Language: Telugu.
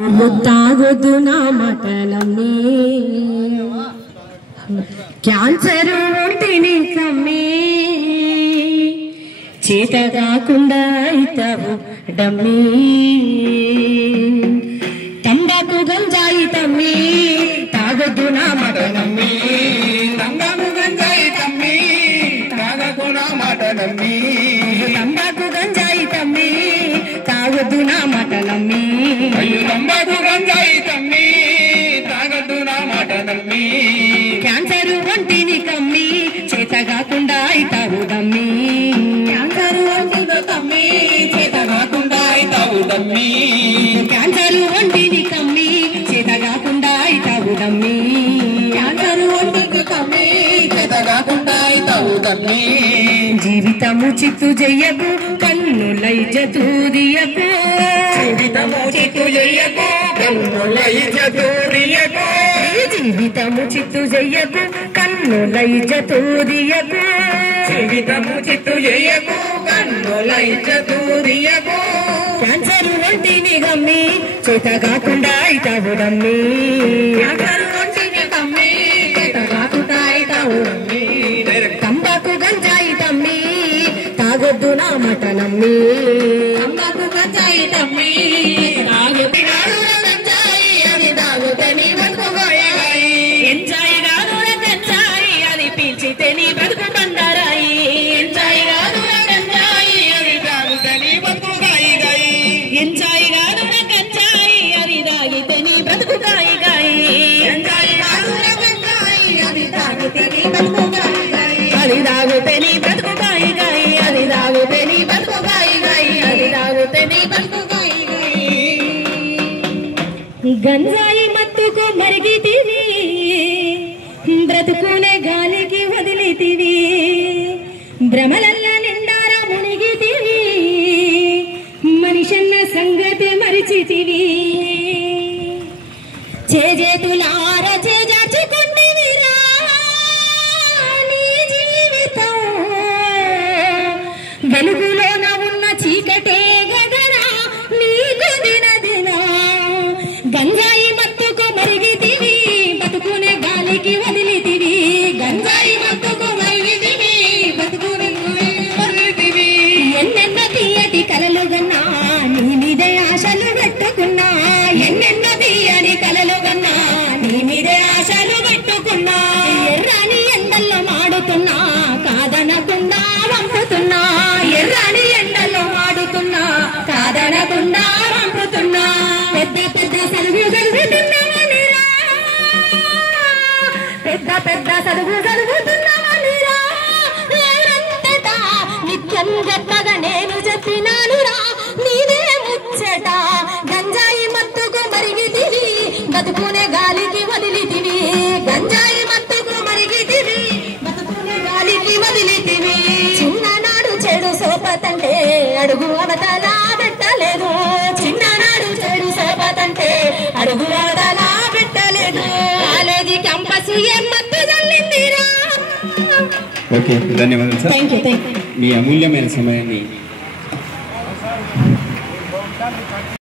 తాగొద్దు నా మటనమ్మి క్యాన్సర్ ఒంటిని కమ్మి చేత కాకుండా అవుతావు డమ్మి తంబాకు గంజాయి తమ్మి తాగొద్దు నా మటనమ్మి తంబాకు గంజాయి తమ్మి తాగకు నా మాట నమ్మి తంబాకు గంజాయి తమ్మి తాగొద్దు నా మటనమ్మి తంబాకు గంజాయి తమ్మి తాగద్దు నా మాట నమ్మి క్యాన్సర్ ఒంటిని కమ్మి చేత కాకుండా అవుతావు దమ్మి క్యాన్సర్ ఒంటిని కమ్మి చేత కాకుండా అవుతావు దమ్మి క్యాన్సర్ ఒంటిని కమ్మి చేత కాకుండా అవుతావు దమ్మి క్యాన్సర్ ఒంటిని కమ్మి చేత కాకుండా అవుతావు దమ్మి జీవితము చిత్తు చెయ్యకు కన్నులై జతూరియకు జీవితము చిత్తు చెయ్యకు కన్నులై జతూరియకు జీవితము చిత్తు చెయ్యకు కన్నులై జతూరియకు జీవితము చిత్తు చెయ్యకు కన్నులై జతూరియకు క్యాన్సర్ ఒంటిని గమ్మి చేత కాకుండా అవుతావు దమ్మి క్యాన్సర్ ఒంటిని కమ్మి చేత కాకుండా అవుతావు దమ్మి తంబాకు గంజాయి తమ్మి తాగొద్దు నా మటనమ్మి తంబాకు గంజాయి తమ్మి తాగొద్దు గంజాయి అది తాగుతే నీ బతుకు గోయగాయి ఎంజాయ్ కాదు గంజాయి అది పీల్చితే నీ బ్రతుకు బండారాయి ఎంజాయ్ కాదు గంజాయి అది తాగుతే నీ బతుకు గాయి ఎంజాయ్ కాదు గంజాయి అది తాగితే నీ బ్రతుకు గాయి గాయి ఎంజాయ్ కాదు గంజాయి అది తాగితే నీ బతుకు గాయి అది తాగితే నీ బ్రతుకు గాయి గాయి అది తాగితే నీ బ్రతుకు గాయి గాయి అది తాగితే నీ బ్రతుకు గాయి గాయి గంజాయి మత్తుకు మరిగితివి బ్రతుకునే గాలికి వదిలితివి భ్రమలల్ల నిండారా మునిగితివి మనిషన్న సంగతి మరిచితివి చేజేతులార చేజార్చుకుంటివిరా నీ జీవితం వెలుగులోన ఉన్న చీకటే గదరా నీకు దినదిన గంజాయి మత్తుకు మరిగితివి బతుకునే గాలికి వదిలితివి గంజాయి మత్తుకు మరిగితివి బతుకునే వదిలితివి ఎన్నెన్న తీయటి కలలు గన్నా నీ మీదే ఆశలు పెట్టుకున్నా ఎన్నెన్న తీయని కలలు గన్నా నీ మీదే ఆశలు పెట్టుకున్నా ఎర్రాని ఎండల్లో మాడుతున్నా కాదనకుండా వంపుతున్నా ఎర్రాని ఎండల్లో మాడుతున్నా కాదనకుండా వంపుతున్నా పెద్ద పెద్ద సలుగు జరుగుతున్నావనిరా పెద్ద పెద్ద సలుగు జరుగుతున్నావనిరా ఎవరంతటా నిత్యం గొప్పగా నేను చెప్పినానురా నీదే ముచ్చట గంజాయి మత్తుకు మరిగితివి బతుకునే గాలికి వదిలితివి గంజాయి మత్తుకు మరిగితివి బతుకునే గాలికి వదిలితివి చిన్ననాడు చెడు సోపతంటే అడుగు అవతల పెట్టలేదు చిన్ననాడు చెడు సోపతంటే అడుగు అవతల పెట్టలేదు కాలేజీ క్యాంపస్ ఏం మత్తు చల్లిందిరా. ఓకే, ధన్యవాదాలు సార్. Thank you. మీ అమూల్యమైన సమయాన్ని